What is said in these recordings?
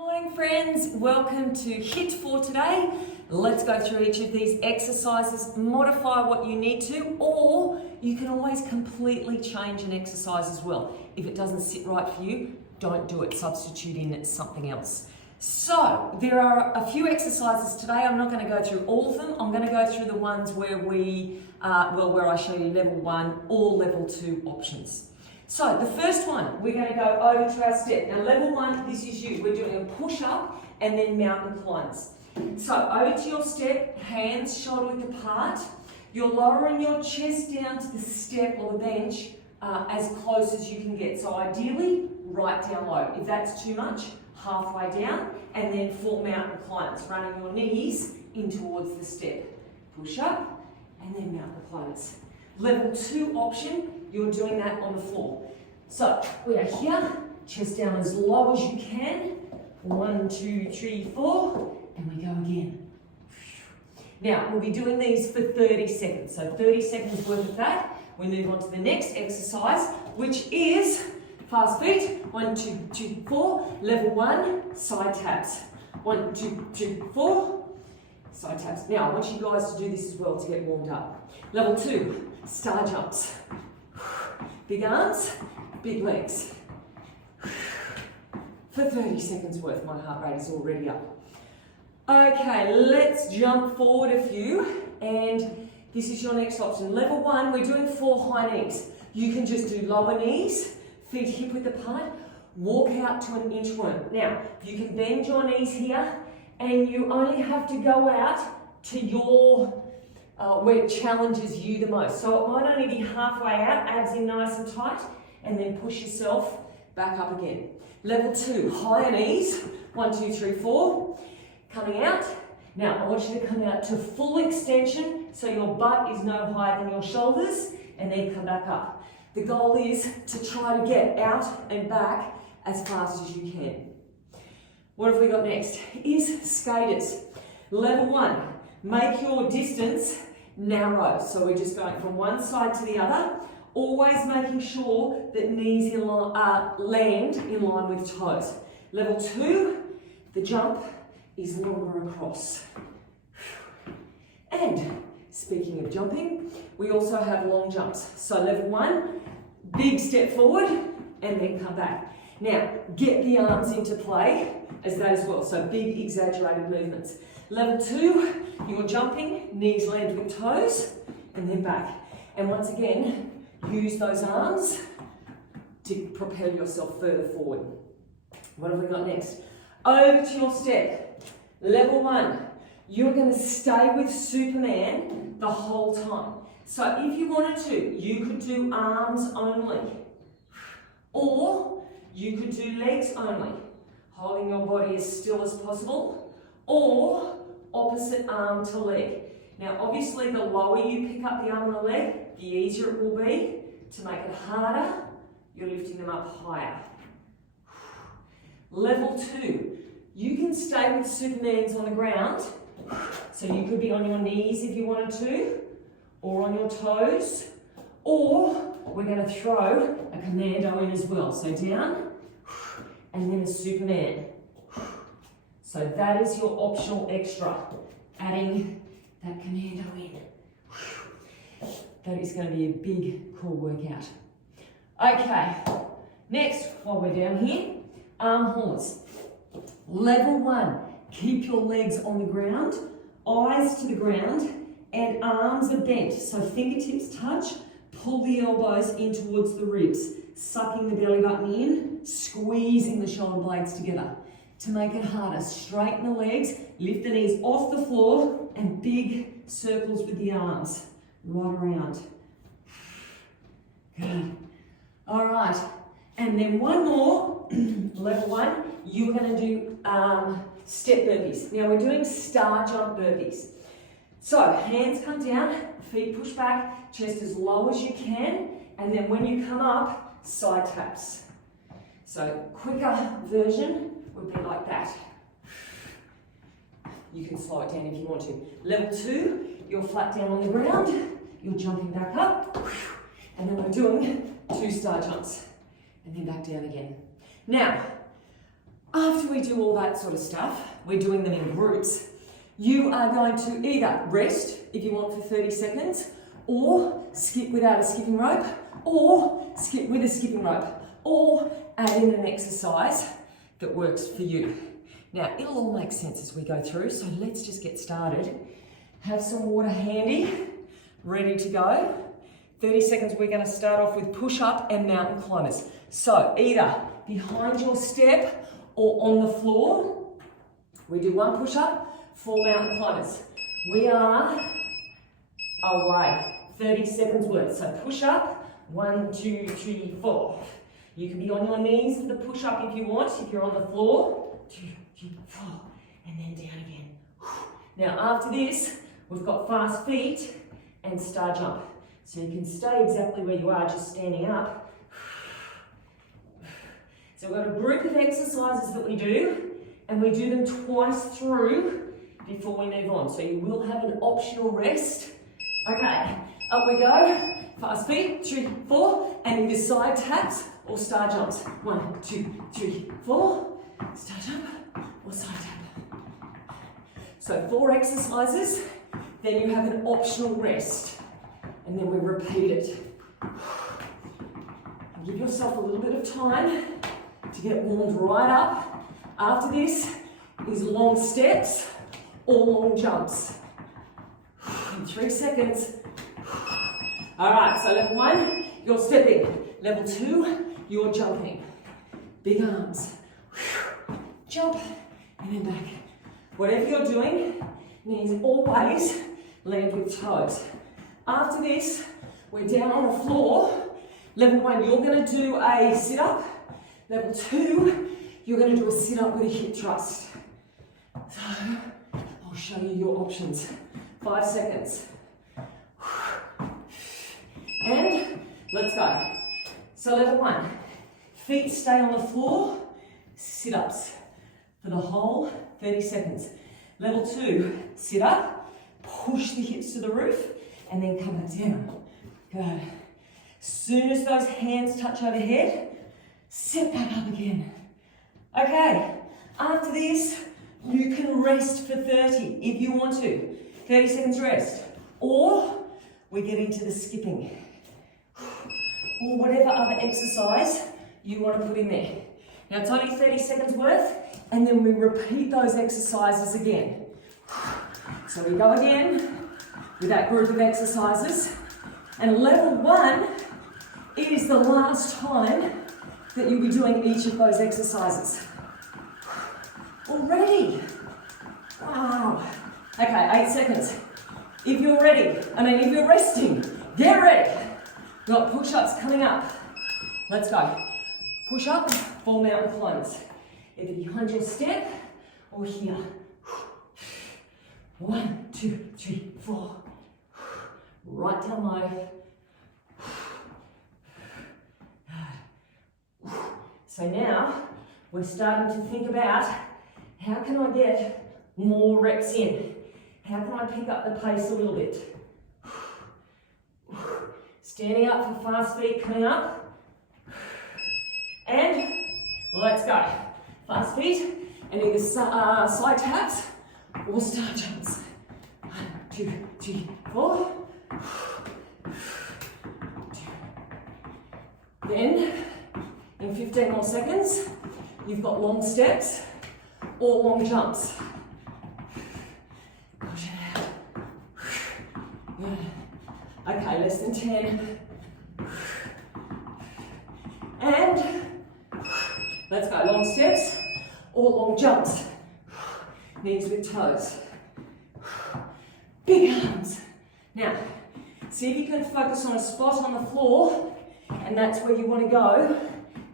Morning friends, welcome to Hiit for today. Let's go through each of these exercises, modify what you need to, or you can always completely change an exercise as well. If it doesn't sit right for you, don't do it, substitute in something else. So there are a few exercises today. I'm not going to go through all of them. I'm going to go through the ones where where I show you level 1 or level 2 options. So the first one, we're going to go over to our step. Now level 1, this is you. We're doing a push-up and then mountain climbs. So over to your step, hands shoulder width apart. You're lowering your chest down to the step or the bench as close as you can get. So ideally, right down low. If that's too much, halfway down, and then full mountain climbs, running your knees in towards the step. Push up and then mountain climbs. Level 2 option, you're doing that on the floor. So we are here, chest down as low as you can. 1, 2, 3, 4, and we go again. Now we'll be doing these for 30 seconds. So 30 seconds worth of that. We move on to the next exercise, which is fast feet. 1, 2, 3, 4. Level 1, side taps. 1, 2, 3, 4. Side taps. Now I want you guys to do this as well to get warmed up. Level 2, star jumps. Big arms, big legs. For 30 seconds worth, my heart rate is already up. Okay, let's jump forward a few, and this is your next option. Level 1, we're doing 4 high knees. You can just do lower knees, feet hip width apart, walk out to an inchworm. Now, you can bend your knees here, and you only have to go out to your where it challenges you the most. So it might only be halfway out, abs in nice and tight, and then push yourself back up again. Level 2, higher knees. 1, 2, 3, 4. Coming out. Now I want you to come out to full extension so your butt is no higher than your shoulders, and then come back up. The goal is to try to get out and back as fast as you can. What have we got next? Is skaters. Level 1, make your distance narrow. So we're just going from one side to the other, always making sure that knees land in line with toes. Level 2, the jump is longer across. And speaking of jumping, we also have long jumps. So level 1, big step forward and then come back. Now, get the arms into play as that as well. So big exaggerated movements. Level 2, you're jumping, knees land with toes, and then back. And once again, use those arms to propel yourself further forward. What have we got next? Over to your step. Level 1, you're going to stay with Superman the whole time. So if you wanted to, you could do arms only. Or you could do legs only, holding your body as still as possible. Or opposite arm to leg. Now obviously the lower you pick up the arm and the leg, the easier it will be. To make it harder, you're lifting them up higher. Level 2, you can stay with Superman's on the ground. So you could be on your knees if you wanted to, or on your toes, or we're going to throw a commando in as well. So down, and then a Superman. So that is your optional extra, adding that commando in. That is going to be a big, cool workout. Okay, next, while we're down here, arm horns. Level 1, keep your legs on the ground, eyes to the ground, and arms are bent. So fingertips touch, pull the elbows in towards the ribs, sucking the belly button in, squeezing the shoulder blades together. To make it harder, straighten the legs, lift the knees off the floor, and big circles with the arms, right around. Good. All right, and then one more, level 1, you're going to do step burpees. Now we're doing star jump burpees. So hands come down, feet push back, chest as low as you can, and then when you come up, side taps. So quicker version would be like that. You can slow it down if you want to. Level 2, you're flat down on the ground, you're jumping back up, and then we're doing 2 star jumps, and then back down again. Now, After we do all that sort of stuff, we're doing them in groups. You are going to either rest if you want for 30 seconds, or skip without a skipping rope, or skip with a skipping rope, or add in an exercise that works for you. Now, it'll all make sense as we go through, so let's just get started. Have some water handy, ready to go. 30 seconds, we're going to start off with push-up and mountain climbers. So either behind your step or on the floor. We do 1 push-up, 4 mountain climbers. We are away. 30 seconds worth. So push-up, 1, 2, 3, 4. You can be on your knees for the push-up if you want, if you're on the floor. 2, 3, 4, and then down again. Now after this, we've got fast feet and star jump. So you can stay exactly where you are, just standing up. So we've got a group of exercises that we do, and we do them twice through before we move on. So you will have an optional rest. Okay, up we go. Fast feet, 3, 4, and either side taps or star jumps. 1, 2, 3, 4. Star jump or side tap. So 4 exercises, then you have an optional rest. And then we repeat it. Give yourself a little bit of time to get warmed right up. After this is long steps or long jumps. In 3 seconds. All right, so level 1, you're stepping. Level 2, you're jumping. Big arms. Jump and then back. Whatever you're doing, knees always land with toes. After this, we're down on the floor. Level 1, you're going to do a sit-up. Level 2, you're going to do a sit-up with a hip thrust. So, I'll show you your options. 5 seconds. And let's go. So level 1, feet stay on the floor, sit-ups for the whole 30 seconds. Level 2, sit up, push the hips to the roof, and then come back down. Good. Soon as those hands touch overhead, sit back up again. Okay, after this, you can rest for 30 if you want to. 30 seconds rest. Or we get into the skipping. Or whatever other exercise you want to put in there. Now it's only 30 seconds worth, and then we repeat those exercises again. So we go again with that group of exercises, and level 1 is the last time that you'll be doing each of those exercises. Already? Wow. Okay, 8 seconds. If you're ready, if you're resting, get ready. We've got push-ups coming up. Let's go. Push up, 4 mountain climbers. Either behind your step or here. 1, 2, 3, 4. Right down low. So now we're starting to think about how can I get more reps in? How can I pick up the pace a little bit? Standing up for fast feet coming up. And let's go. Fast feet and either side taps or star jumps. 1, 2, 3, 4. Then, in 15 more seconds, you've got long steps or long jumps. Push it out. Good. Okay, less than 10. And let's go. Long steps or long jumps. Knees with toes. Big arms. Now, see if you can focus on a spot on the floor, and that's where you want to go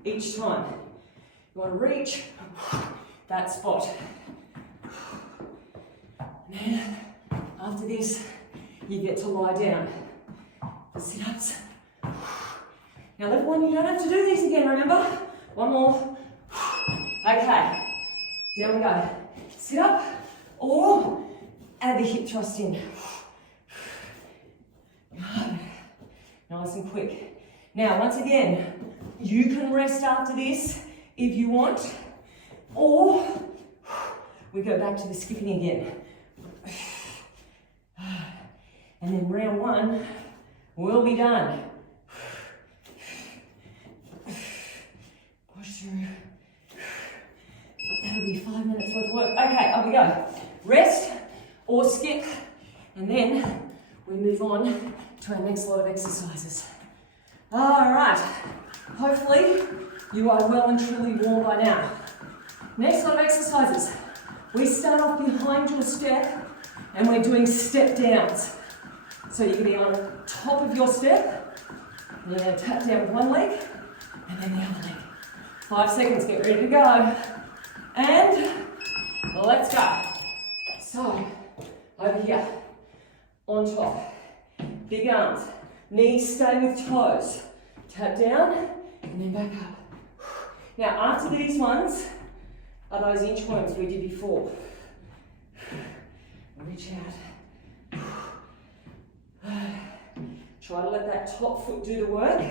each time. You want to reach that spot. And then, after this, you get to lie down for sit-ups. Now, level 1, you don't have to do these again, remember? 1 more. Okay, down we go. Sit up or add the hip thrust in. Nice and quick. Now, once again, you can rest after this if you want. Or we go back to the skipping again. And then round one will be done. Push through. That'll be 5 minutes worth of work. Okay, up we go. Rest or skip, and then we move on to our next lot of exercises. All right, hopefully you are well and truly warm by now. Next lot of exercises. We start off behind your step and we're doing step downs. So you're going to be on top of your step, and you're going to tap down with one leg and then the other leg. 5 seconds, get ready to go. And let's go. So, over here, on top, big arms, knees stay with toes. Tap down and then back up. Now after these ones are those inchworms we did before. Reach out. Try to let that top foot do the work.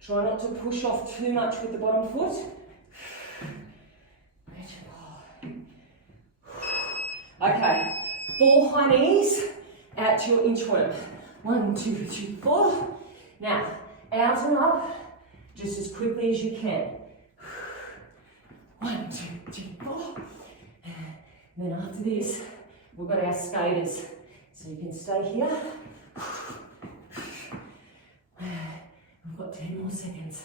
Try not to push off too much with the bottom foot. Reach and pull. Okay, 4 high knees out to your inchworm. 1, 2, 3, 4. Now, out and up, just as quickly as you can. 1, 2, 3, 4. And then after this, we've got our skaters. So you can stay here. We've got 10 more seconds.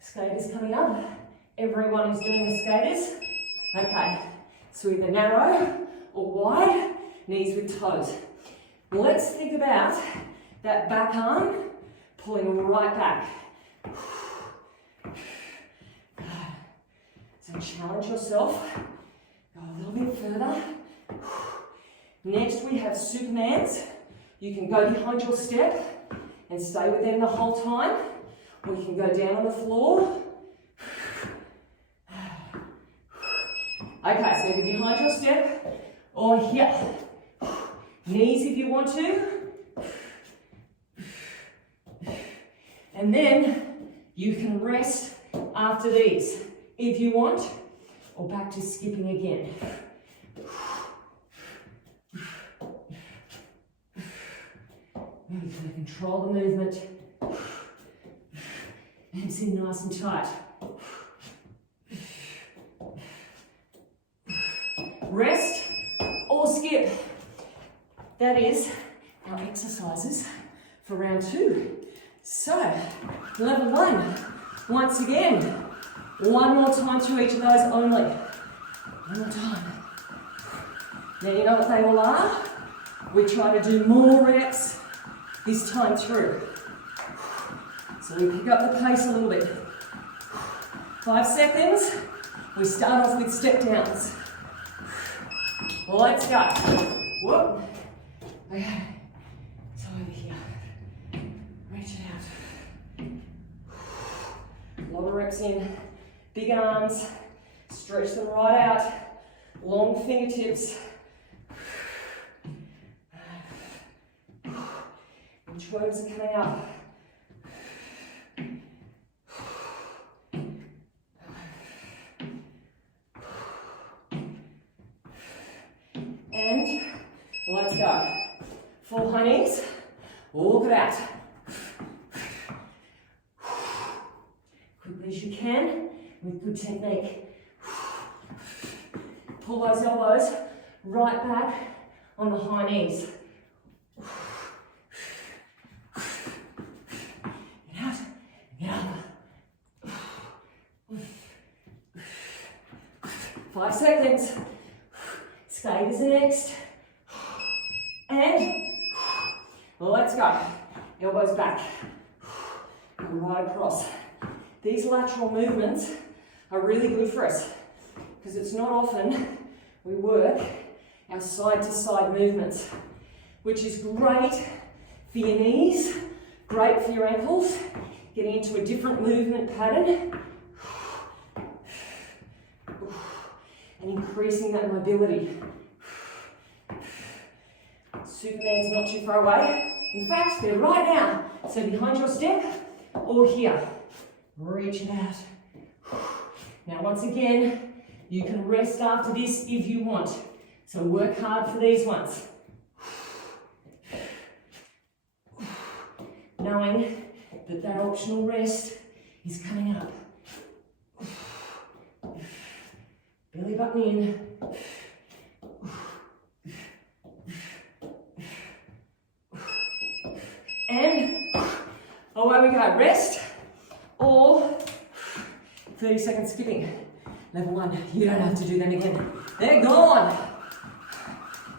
Skaters coming up. Everyone is doing the skaters. Okay, so either narrow or wide, knees with toes. Let's think about that back arm pulling right back. So challenge yourself. Go a little bit further. Next we have Supermans. You can go behind your step and stay with them the whole time, or you can go down on the floor. Okay, so you're behind your step, or here. Knees if you want to. And then you can rest after these if you want, or back to skipping again. Really try to control the movement. Hands in nice and tight. Rest or skip. That is our exercises for round 2. So, level 1. Once again, one more time to each of those only. One more time. Now you know what they all are? We try to do more reps this time through. So we pick up the pace a little bit. 5 seconds. We start off with step downs. Let's go. Whoop. Okay. So over here. Reach out. A lot of reps in. Big arms. Stretch them right out. Long fingertips. Inchworms are coming up. And let's go. 4 high knees. Walk it out. Quickly as you can with good technique. Pull those elbows right back on the high knees. Get out, get up. 5 seconds. Skaters next. And let's go. Elbows back. And right across. These lateral movements are really good for us because it's not often we work our side-to-side movements, which is great for your knees, great for your ankles, getting into a different movement pattern and increasing that mobility. Superman's not too far away. In fact, they're right now. So behind your step, or here. Reach it out. Now once again, you can rest after this if you want. So work hard for these ones. Knowing that that optional rest is coming up. Belly button in. And away we go. Rest or 30 seconds skipping. Level 1, you don't have to do them again. They're gone.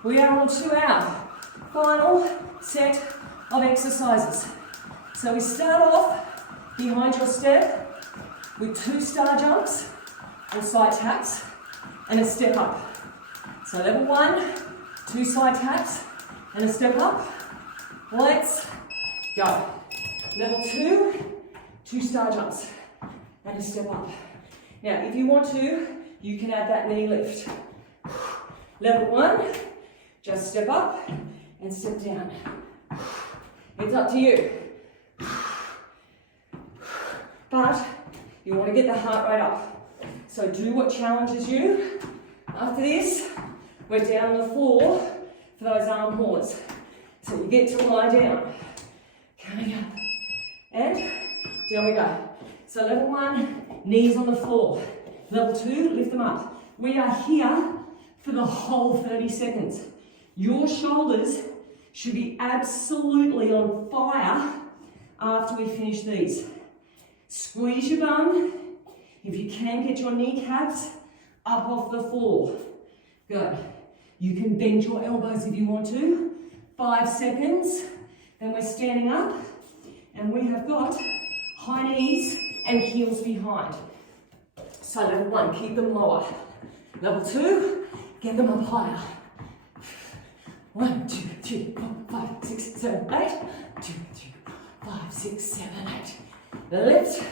We are on to our final set of exercises. So we start off behind your step with 2 star jumps or side taps and a step up. So level 1, 2 side taps and a step up. Let's go. Level 2, 2 star jumps and a step up. Now, if you want to, you can add that knee lift. Level 1, just step up and step down. It's up to you. But you want to get the heart rate up. So do what challenges you. After this, we're down on the floor for those arm pulls. So you get to lie down. Coming up. And down we go. So level 1, knees on the floor. Level 2, lift them up. We are here for the whole 30 seconds. Your shoulders should be absolutely on fire after we finish these. Squeeze your bum. If you can, get your kneecaps up off the floor. Good. You can bend your elbows if you want to. 5 seconds. Then we're standing up. And we have got high knees and heels behind. So level 1, keep them lower. Level 2, get them up higher. 1, 2, 3, 4, 5, 6, 7, 8. 2, 3, 4, 5, 6, 7, 8. Lift.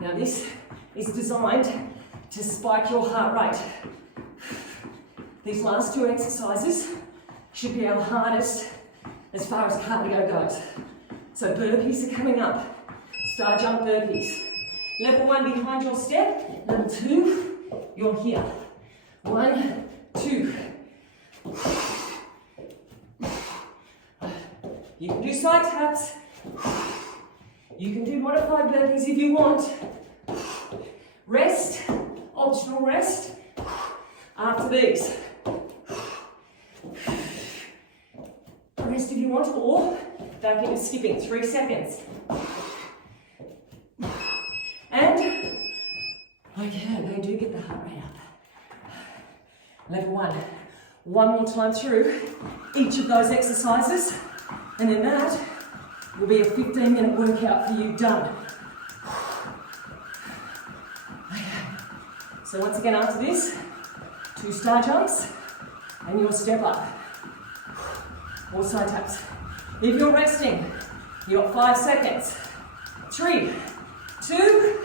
Now this is designed to spike your heart rate. These last 2 exercises should be our hardest as far as cardio goes. So burpees are coming up. Star jump burpees. Level 1 behind your step. Level 2, you're here. 1, 2. You can do side taps. You can do modified burpees if you want. Rest, optional rest after these. Rest if you want, or back into skipping, 3 seconds. And, okay, they do get the heart rate up. Level 1. One more time through each of those exercises, and then that will be a 15-minute workout for you done. Okay. So once again, after this, 2 star jumps and your step up. Or side taps. If you're resting, you've got 5 seconds. 3, 2,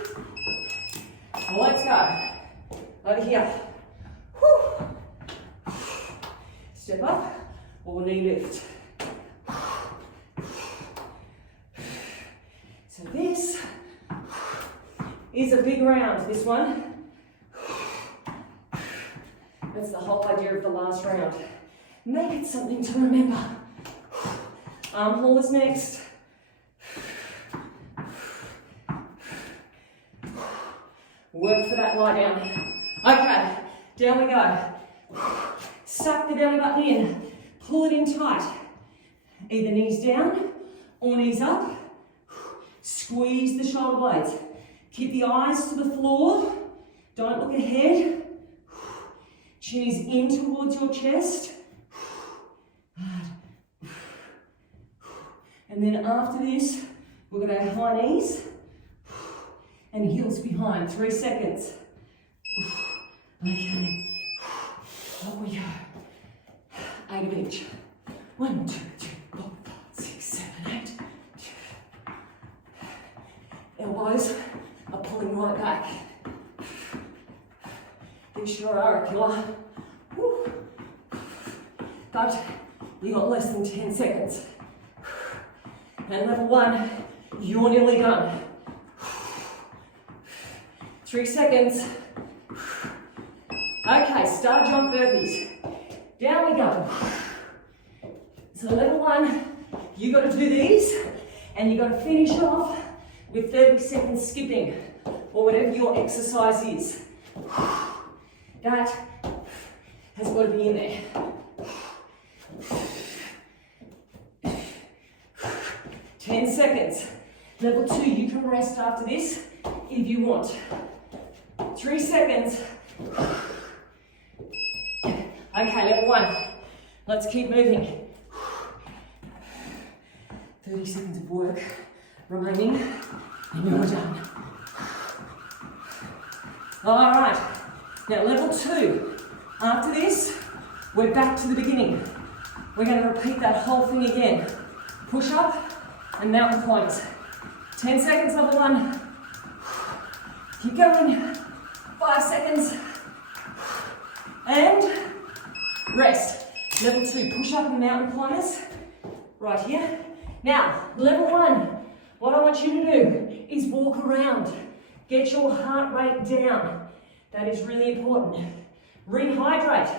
let's go. Over here. Whew. Step up or knee lift. So this is a big round, this one. That's the whole idea of the last round. Make it something to remember. Arm haul is next. Work for that lie down. Okay, down we go. Suck the belly button in. Pull it in tight. Either knees down or knees up. Squeeze the shoulder blades. Keep the eyes to the floor. Don't look ahead. Chin is in towards your chest. And then after this, we're going to have high knees and heels behind. 3 seconds. Okay. Up we go. 8 of each. 1, 2, 3, 4, 5, 6, 7, 8. Elbows are pulling right back. They sure are a killer. Woo. But you got less than 10 seconds. And level 1, You're nearly done. 3 seconds. Okay, star jump burpees. Down we go. So level 1, you got to do these, and you got to finish off with 30 seconds skipping, or whatever your exercise is. That has got to be in there. 10 seconds. Level 2, you can rest after this if you want. 3 seconds. Okay, level 1. Let's keep moving. 30 seconds of work remaining, and you're done. All right, now level 2. After this, we're back to the beginning. We're going to repeat that whole thing again. Push up and mountain climbers. 10 seconds, level 1. Keep going. 5 seconds. And rest. Level 2, push up and mountain climbers. Right here. Now, level 1, what I want you to do is walk around. Get your heart rate down. That is really important. Rehydrate.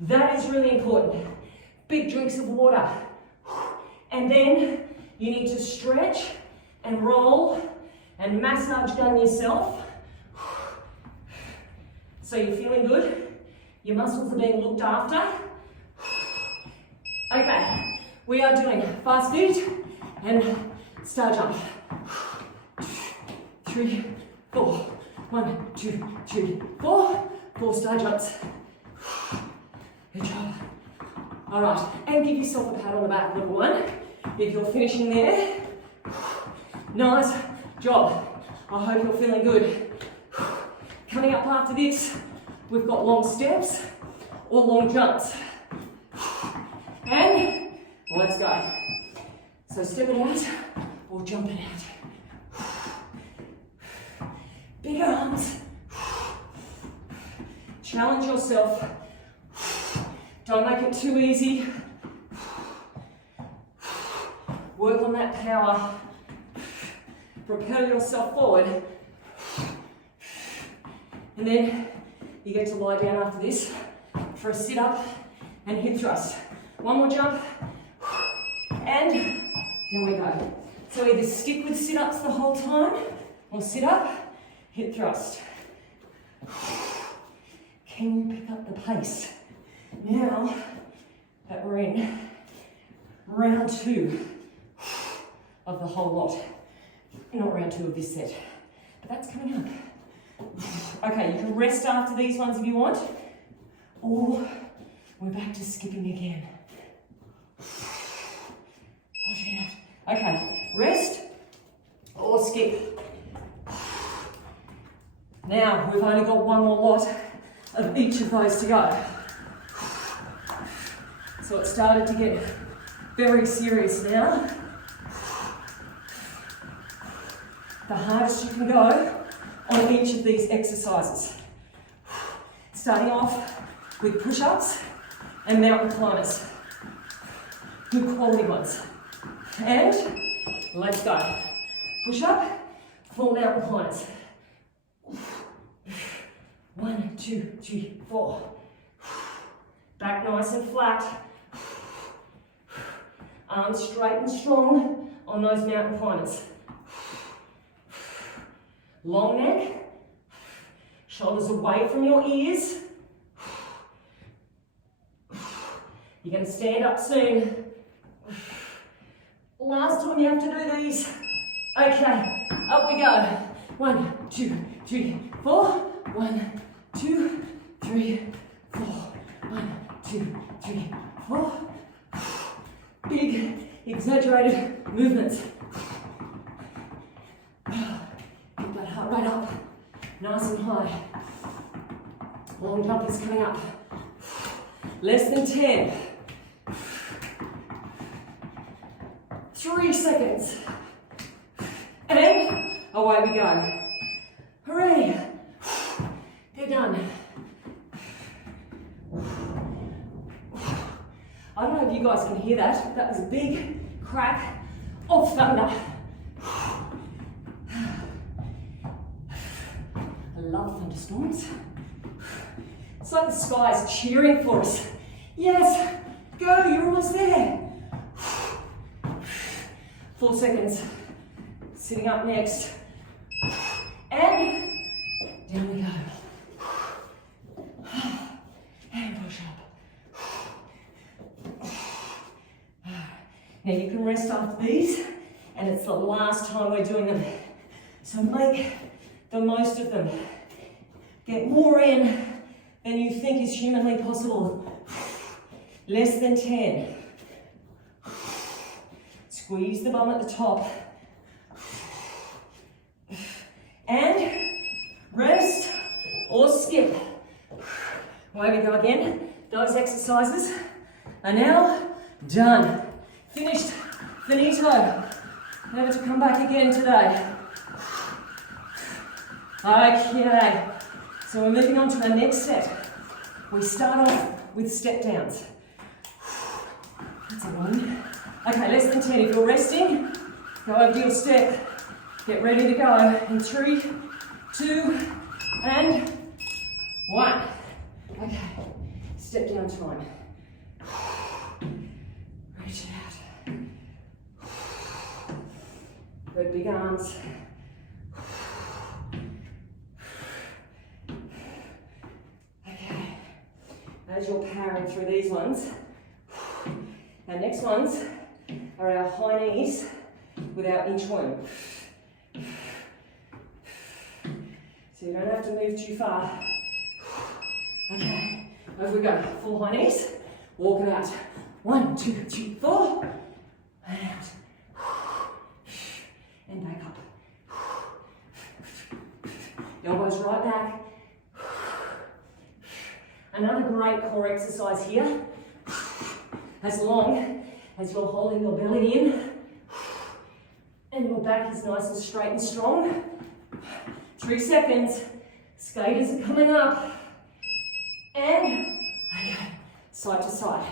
That is really important. Big drinks of water. And then you need to stretch and roll and massage gun yourself. So you're feeling good. Your muscles are being looked after. Okay, we are doing fast feet and star jump. 3, 4. 1, 2, 3, 4. 4 star jumps. Good job. All right, and give yourself a pat on the back, level 1. If you're finishing there, nice job. I hope you're feeling good. Coming up after this, we've got long steps or long jumps. And let's go. So step it out or jump it out. Big arms. Challenge yourself. Don't make it too easy. Work on that power. Propel yourself forward. And then you get to lie down after this for a sit-up and hip thrust. One more jump. And down we go. So either stick with sit-ups the whole time or sit up, hip thrust. Can you pick up the pace? Now that we're in round 2 of the whole lot. Not round 2 of this set, but that's coming up. Okay, you can rest after these ones if you want, or we're back to skipping again. Okay, rest or skip. Now, we've only got one more lot of each of those to go. So it started to get very serious now. The hardest you can go on each of these exercises. Starting off with push-ups and mountain climbers. Good quality ones. And let's go. Push up, 4 mountain climbers. 1, 2, 3, 4. Back nice and flat. Arms straight and strong on those mountain climbers. Long neck. Shoulders away from your ears. You're going to stand up soon. Last time you have to do these. Okay, up we go. 1, 2, 3, 4. 1, 2, 3, 4. 1, 2, 3, 4. Big, exaggerated movements. Get that heart rate up, nice and high. Long jump is coming up. Less than 10. 3 seconds. And away we go. Hooray! They're done. I don't know if you guys can hear that. That was a big crack of thunder. love thunderstorms. It's like the sky's cheering for us. Yes, go, you're almost there. 4 seconds. Sitting up next. And down we go. And push up. Now you can rest after these, and it's the last time we're doing them. So make the most of them. Get more in than you think is humanly possible. Less than 10. Squeeze the bum at the top. And rest or skip. Away we go again. Those exercises are now done. Finished. Finito. Never to come back again today. Okay. So we're moving on to our next set. We start off with step downs. That's a one. Okay, less than 10. If you're resting, go over to your step. Get ready to go in 3, 2, and 1. Okay, step down time. Reach it out. Good big arms. Okay, as you're powering through these ones, our next ones are our high knees with our inchworm. So you don't have to move too far. Okay, over we go. Full high knees. Walk it out. 1, 2, 3, 4. And out. And back up. Elbows right back. Another great core exercise here. As long as you're holding your belly in and your back is nice and straight and strong. 3 seconds. Skaters are coming up. And okay, side to side.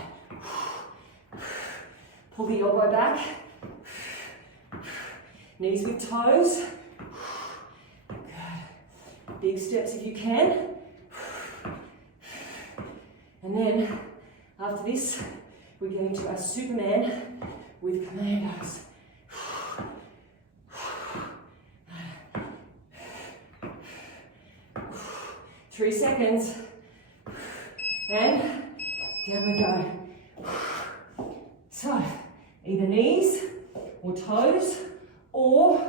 Pull the elbow back. Knees with toes. Good. Big steps if you can. And then after this, we get into our Superman with commandos. 3 seconds. And down we go. So, either knees or toes, or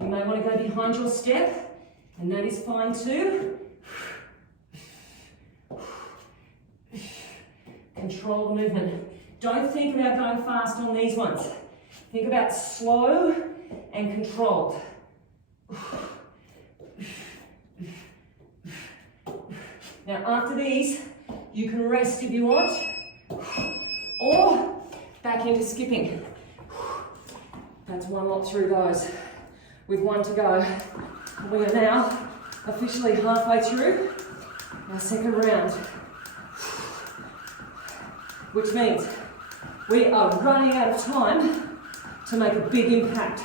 you may want to go behind your step, and that is fine too. Control the movement. Don't think about going fast on these ones. Think about slow and controlled. Now after these, you can rest if you want, or back into skipping. That's one lot through those, with 1 to go. We are now officially halfway through our second round, which means we are running out of time to make a big impact.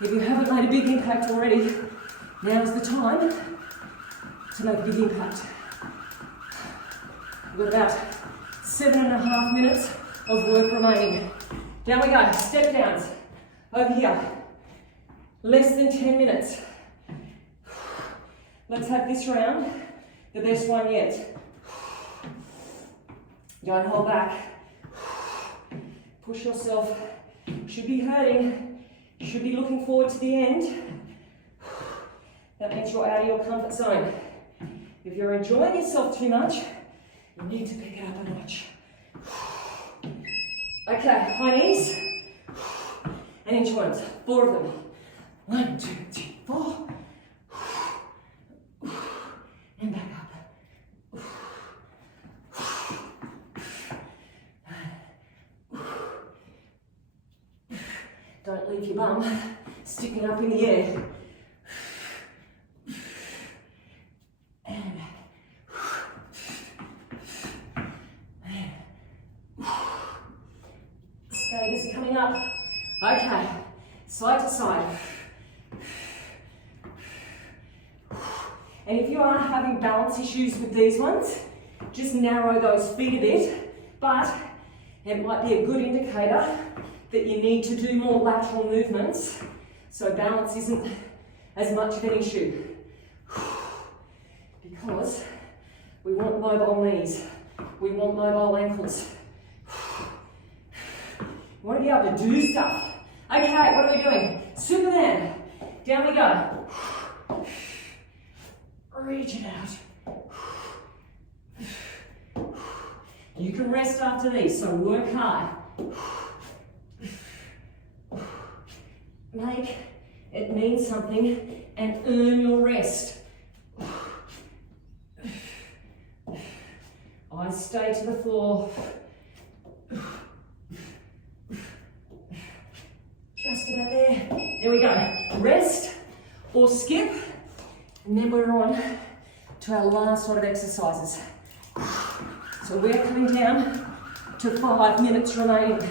If you haven't made a big impact already, now's the time to make a big impact. We've got about 7.5 minutes of work remaining. Down we go, step downs. Over here, less than 10 minutes. Let's have this round the best one yet. Don't hold back. Push yourself. Should be hurting. Should be looking forward to the end. That means you're out of your comfort zone. If you're enjoying yourself too much, you need to pick it up a notch. Okay, high knees and inchworms. 4 of them. 1, 2, 3, 4. And back up. Don't leave your bum sticking up in the air. Skaters are coming up. Okay, side to side. And if you are having balance issues with these ones, just narrow those feet a bit, but it might be a good indicator that you need to do more lateral movements so balance isn't as much of an issue. Because we want mobile knees, we want mobile ankles. We want to be able to do stuff. Okay, what are we doing? Superman. Down we go. Reach it out. You can rest after these, so work hard. Make it mean something and earn your rest. Eyes stay to the floor. Just about there. There we go. Rest or skip. And then we're on to our last sort of exercises. So we're coming down to 5 minutes remaining.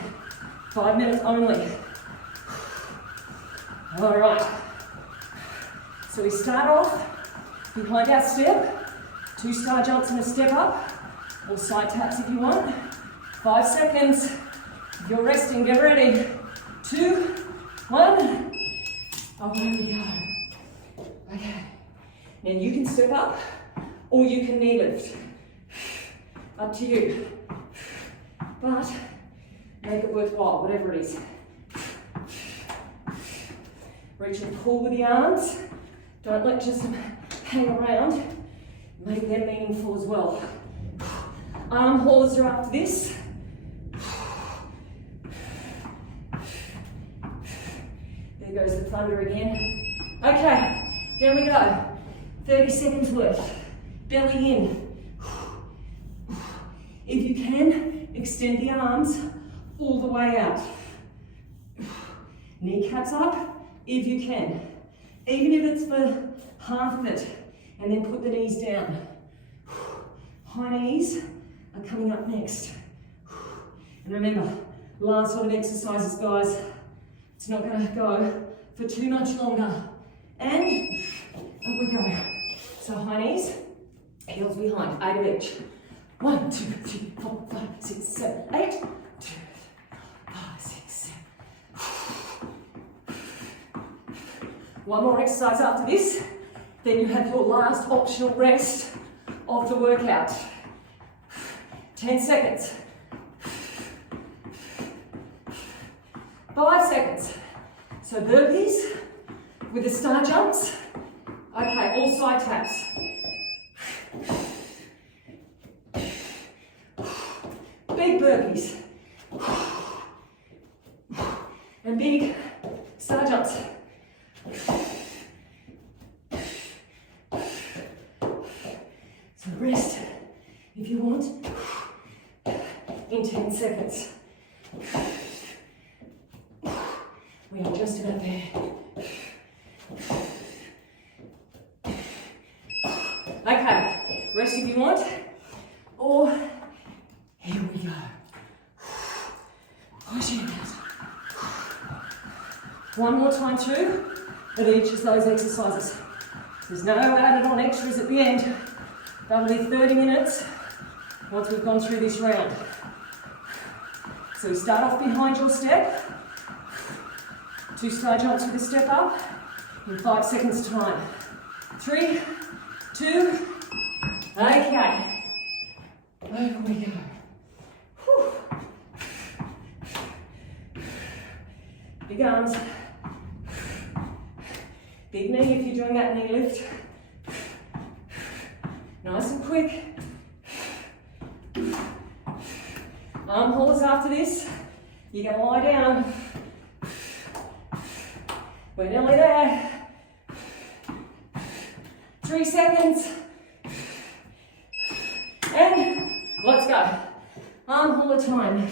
5 minutes only. All right. So we start off behind our step. 2 star jumps and a step up. Or side taps if you want. 5 seconds. If you're resting, get ready. 2, 1. Away we go. Okay. Now you can step up or you can knee lift. Up to you. But make it worthwhile, whatever it is. Reach and pull with the arms. Don't let just them hang around. Make them meaningful as well. Arm haulers are after this. There goes the thunder again. Okay, down we go. 30 seconds worth. Belly in. If you can, extend the arms all the way out. Kneecaps up, if you can. Even if it's for half of it, and then put the knees down. High knees are coming up next. And remember, last sort of exercises, guys. It's not going to go for too much longer. And up we go. So high knees, heels behind, 8 of each. 1, 2, 3, 4, 5, 6, 7, 8. 2, 5, 6, 7. One more exercise after this. Then you have your last optional rest of the workout. 10 seconds. 5 seconds. So burpees with the star jumps. Okay, all side taps. Big burpees. And big star jumps. So rest if you want in 10 seconds. We are just about there. Okay, rest if you want, or here we go. Push it out. One more time too, at each of those exercises. There's no added on extras at the end. That'll be 30 minutes once we've gone through this round. So we start off behind your step. 2 star jumps with a step up in 5 seconds time. 3, 2, okay. Over we go. Whew. Big arms. Big knee if you're doing that knee lift. Nice and quick. Arm haulers after this. You're going to lie down. We're nearly there. 3 seconds. And let's go. Arm hauler time.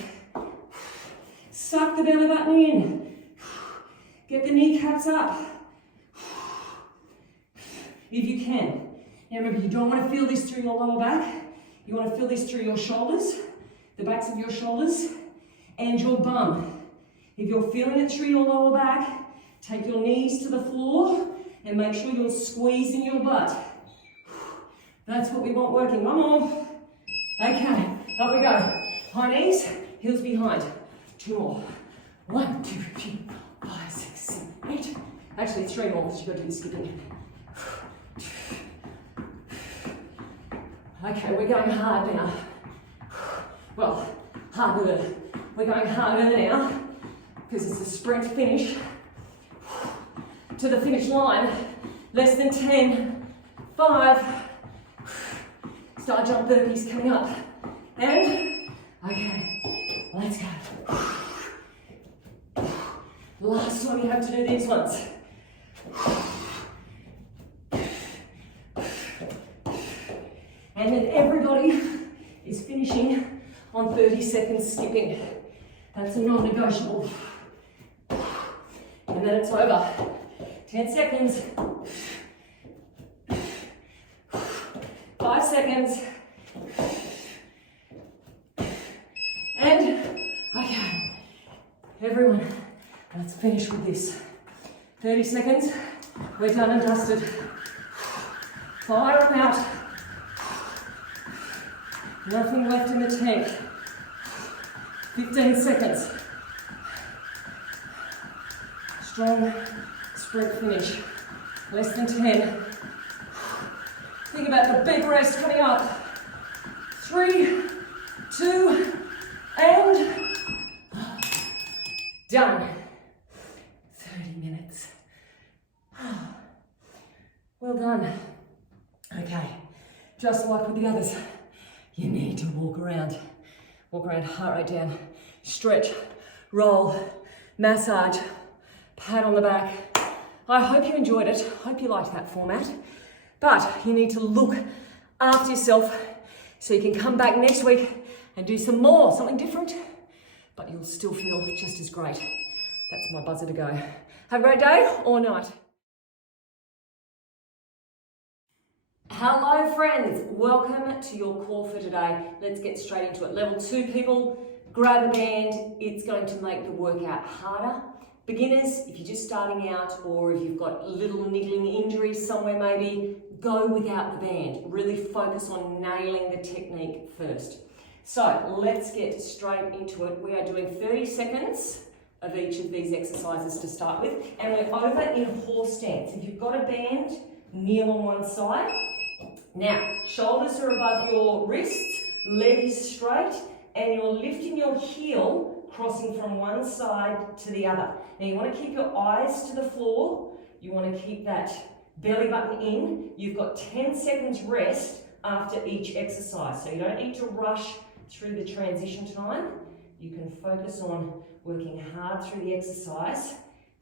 Suck the belly button in. Get the kneecaps up. If you can. Now remember, you don't want to feel this through your lower back. You want to feel this through your shoulders, the backs of your shoulders, and your bum. If you're feeling it through your lower back, take your knees to the floor and make sure you're squeezing your butt. That's what we want working. One more. Okay, up we go. High knees, heels behind. 2 more. 1, 2, 3, 4, 5, 6, 7, 8. Actually, it's 3 more because you've got to do the skipping. Okay, we're going hard now. Well, harder. We're going harder now because it's a sprint finish. To the finish line, less than 10, 5. Star jump burpees coming up. And, okay, let's go. Last time you have to do these ones. And then everybody is finishing on 30 seconds skipping. That's a non-negotiable. And then it's over. 10 seconds. 5 seconds. And, okay, everyone, let's finish with this. 30 seconds, we're done and dusted. Fire them out. Nothing left in the tank. 15 seconds. Strong sprint finish. Less than 10. Think about the big rest coming up. 3, 2, and done. 30 minutes. Well done. Okay, just like with the others, you need to walk around. Walk around, heart rate down, stretch, roll, massage, pat on the back. I hope you enjoyed it. Hope you liked that format. But you need to look after yourself so you can come back next week and do some more, something different, but you'll still feel just as great. That's my buzzer to go. Have a great day or night. Hello friends, welcome to your core for today. Let's get straight into it. Level 2 people, grab a band. It's going to make the workout harder. Beginners, if you're just starting out or if you've got little niggling injuries somewhere maybe, go without the band. Really focus on nailing the technique first. So let's get straight into it. We are doing 30 seconds of each of these exercises to start with, and we're over in horse stance. If you've got a band, kneel on one side. Now, shoulders are above your wrists, legs straight, and you're lifting your heel, crossing from one side to the other. Now you want to keep your eyes to the floor. You want to keep that belly button in. You've got 10 seconds rest after each exercise, so you don't need to rush through the transition time. You can focus on working hard through the exercise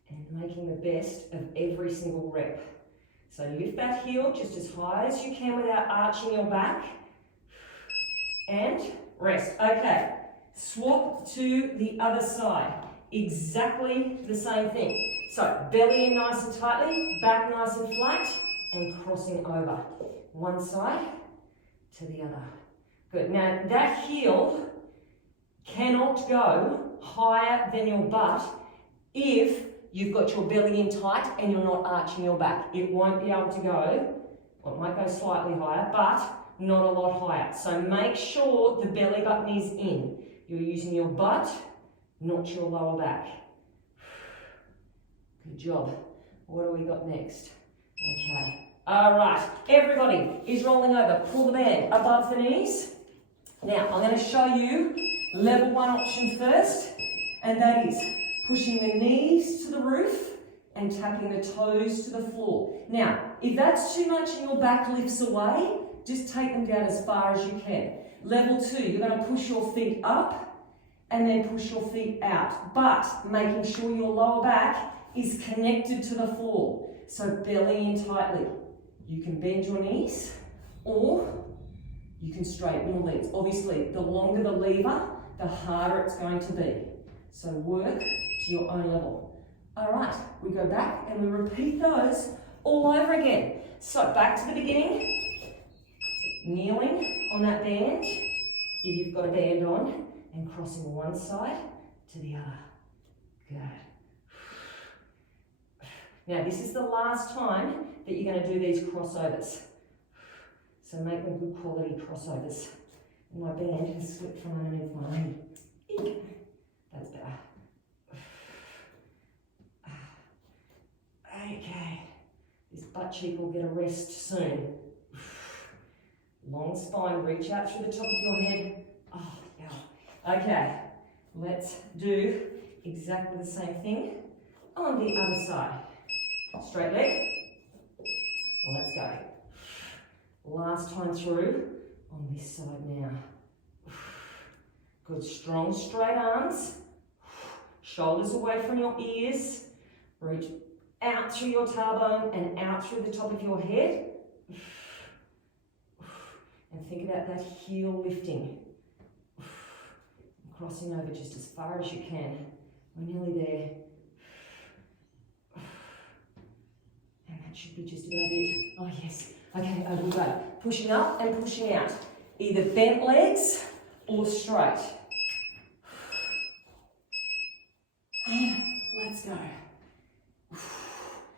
and making the best of every single rep. So lift that heel just as high as you can without arching your back. And rest. Okay, swap to the other side. Exactly the same thing. So belly in nice and tightly, back nice and flat, and crossing over. One side to the other. Good. Now that heel cannot go higher than your butt if you've got your belly in tight and you're not arching your back. It won't be able to go, well, it might go slightly higher, but not a lot higher. So make sure the belly button is in. You're using your butt, not your lower back. Good job. What do we got next? Okay. All right. Everybody is rolling over. Pull the band above the knees. Now, I'm going to show you level 1 option first, and that is pushing the knees to the roof and tapping the toes to the floor. Now, if that's too much and your back lifts away, just take them down as far as you can. Level 2, you're going to push your feet up and then push your feet out, but making sure your lower back is connected to the floor. So belly in tightly. You can bend your knees or you can straighten your legs. Obviously, the longer the lever, the harder it's going to be. So work to your own level. All right, we go back and we repeat those all over again. So back to the beginning, kneeling on that band, if you've got a band on, and crossing one side to the other. Good. Now this is the last time that you're going to do these crossovers. So make them good quality crossovers. And my band has slipped from underneath my knee. Eek. That's better. Okay. This butt cheek will get a rest soon. Long spine, reach out through the top of your head. Oh, yeah. Okay, let's do exactly the same thing on the other side. Straight leg. Let's go. Last time through on this side now. Good, strong, straight arms. Shoulders away from your ears. Reach out through your tailbone and out through the top of your head. And think about that heel lifting. Crossing over just as far as you can. We're nearly there. And that should be just about it. Oh yes. Okay, over we go. Pushing up and pushing out. Either bent legs or straight. And let's go.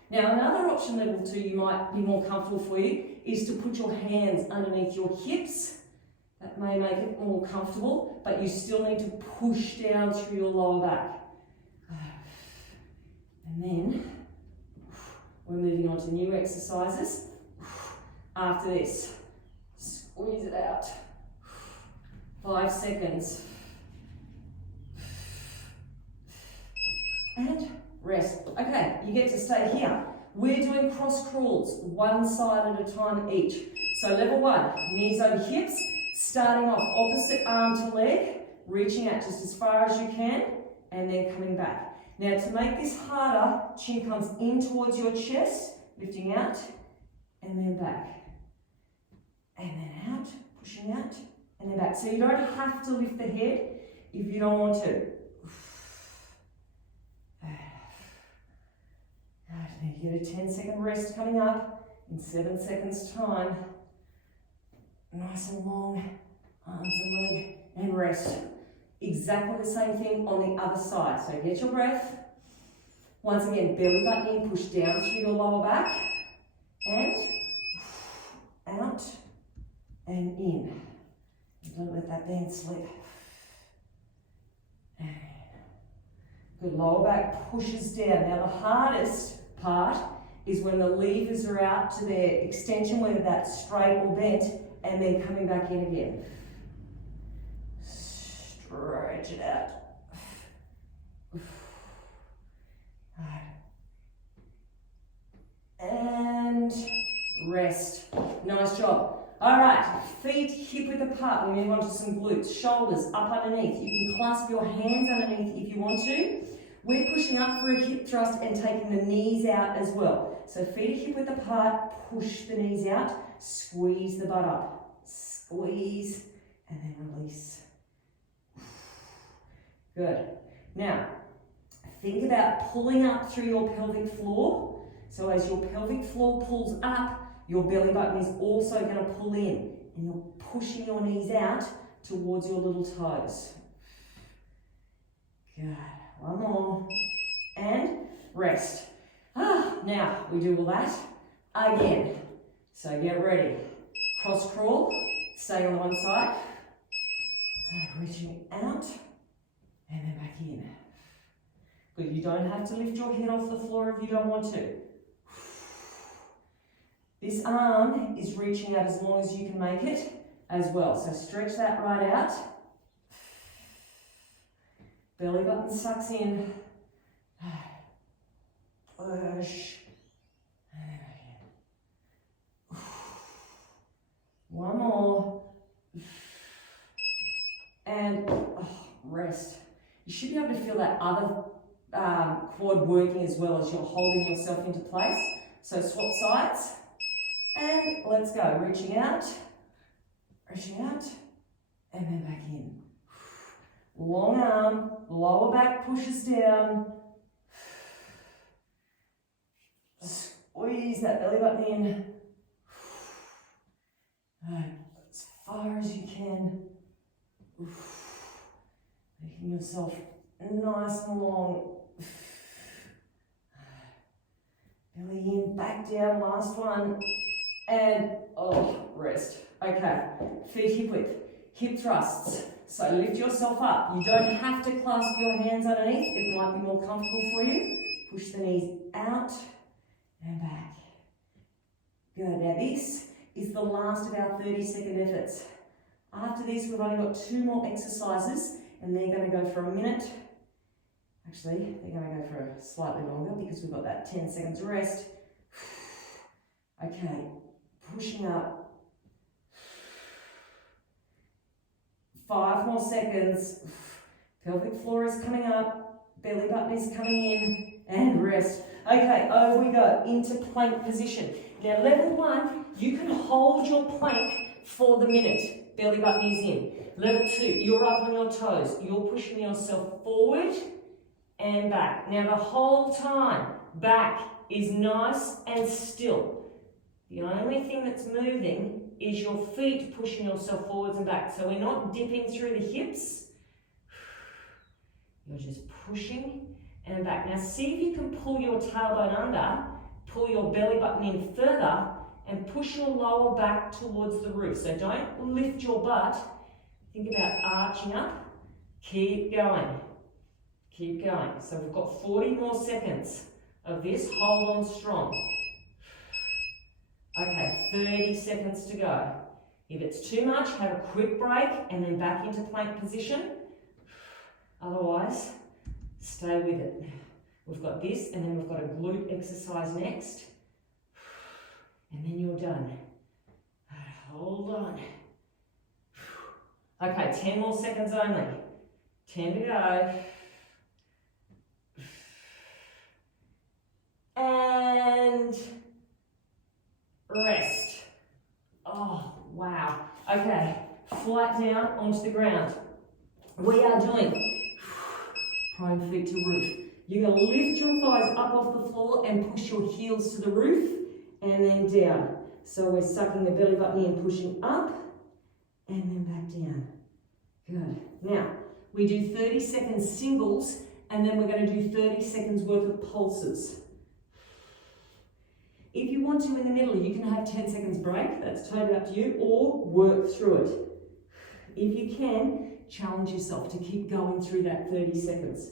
Now another option, level 2, you might be more comfortable for you, is to put your hands underneath your hips. That may make it more comfortable, but you still need to push down through your lower back. And then we're moving on to new exercises. After this, squeeze it out. 5 seconds. And rest. Okay, you get to stay here. We're doing cross crawls, one side at a time each. So level 1, knees over hips, starting off opposite arm to leg, reaching out just as far as you can, and then coming back. Now to make this harder, chin comes in towards your chest, lifting out, and then back. And then out, pushing out, and then back. So you don't have to lift the head if you don't want to. Right, you get a 10-second rest coming up in 7 seconds time. Nice and long, arms and leg, and rest. Exactly the same thing on the other side. So get your breath. Once again, belly button in, push down through your lower back, and out, and in. Don't let that band slip. Good, lower back pushes down. Now the hardest part is when the levers are out to their extension, whether that's straight or bent, and then coming back in again. Stretch it out. And rest. Nice job. All right, feet hip width apart. We move on to some glutes. Shoulders up underneath. You can clasp your hands underneath if you want to. We're pushing up for a hip thrust and taking the knees out as well. So feet hip width apart, push the knees out, squeeze the butt up. Squeeze and then release. Good. Now, think about pulling up through your pelvic floor. So as your pelvic floor pulls up, your belly button is also going to pull in, and you're pushing your knees out towards your little toes. Good. One more. And rest. Now we do all that again. So get ready. Cross crawl. Stay on one side. So reaching out and then back in. Good. You don't have to lift your head off the floor if you don't want to. This arm is reaching out as long as you can make it as well. So stretch that right out. Belly button sucks in. Push. And then again. One more. And rest. You should be able to feel that other quad working as well as you're holding yourself into place. So swap sides. And let's go. Reaching out, and then back in. Long arm, lower back pushes down. Squeeze that belly button in. As far as you can. Making yourself nice and long. Belly in, back down, last one. and rest. Okay, feet hip width, hip thrusts. So lift yourself up. You don't have to clasp your hands underneath. It might be more comfortable for you. Push the knees out and back. Good. Now this is the last of our 30-second efforts. After this, we've only got 2 more exercises, and they're going to go for a minute. Actually, they're going to go for slightly longer because we've got that 10 seconds rest. Okay, pushing up. 5 more seconds. Pelvic floor is coming up, belly button is coming in, and rest. Okay, over we go, into plank position. Now level 1, you can hold your plank for the minute. Belly button is in. Level 2, you're up on your toes. You're pushing yourself forward and back. Now the whole time, back is nice and still. The only thing that's moving is your feet pushing yourself forwards and back. So we're not dipping through the hips. You're just pushing and back. Now see if you can pull your tailbone under, pull your belly button in further, and push your lower back towards the roof. So don't lift your butt. Think about arching up. Keep going. Keep going. So we've got 40 more seconds of this. Hold on strong. Okay, 30 seconds to go. If it's too much, have a quick break and then back into plank position. Otherwise, stay with it. We've got this, and then we've got a glute exercise next. And then you're done. Hold on. Okay, 10 more seconds only. 10 to go. And rest. Oh, wow. Okay, flat down onto the ground. We are doing prone feet to roof. You're going to lift your thighs up off the floor and push your heels to the roof and then down. So we're sucking the belly button in, pushing up and then back down. Good. Now, we do 30 seconds singles and then we're going to do 30 seconds worth of pulses. If you want to in the middle, you can have 10 seconds break. That's totally up to you, or work through it. If you can, challenge yourself to keep going through that 30 seconds.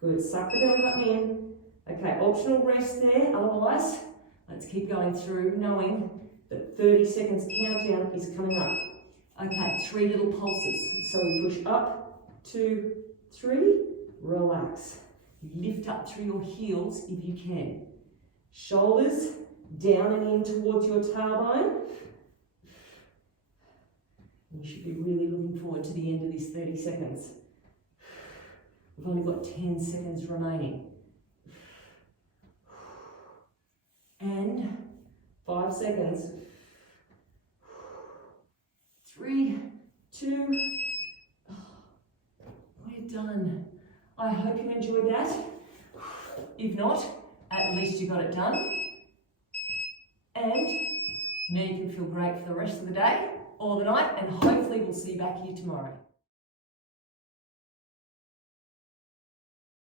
Good, suck the belly button in. Okay, optional rest there, otherwise, let's keep going through knowing that 30 seconds countdown is coming up. Okay, 3 little pulses. So we push up, 2, 3, relax. Lift up through your heels if you can. Shoulders down and in towards your tailbone. You should be really looking forward to the end of this 30 seconds. We've only got 10 seconds remaining. And 5 seconds. 3, 2, we're done. I hope you enjoyed that. If not, at least you got it done. And now you can feel great for the rest of the day or the night, and hopefully we'll see you back here tomorrow.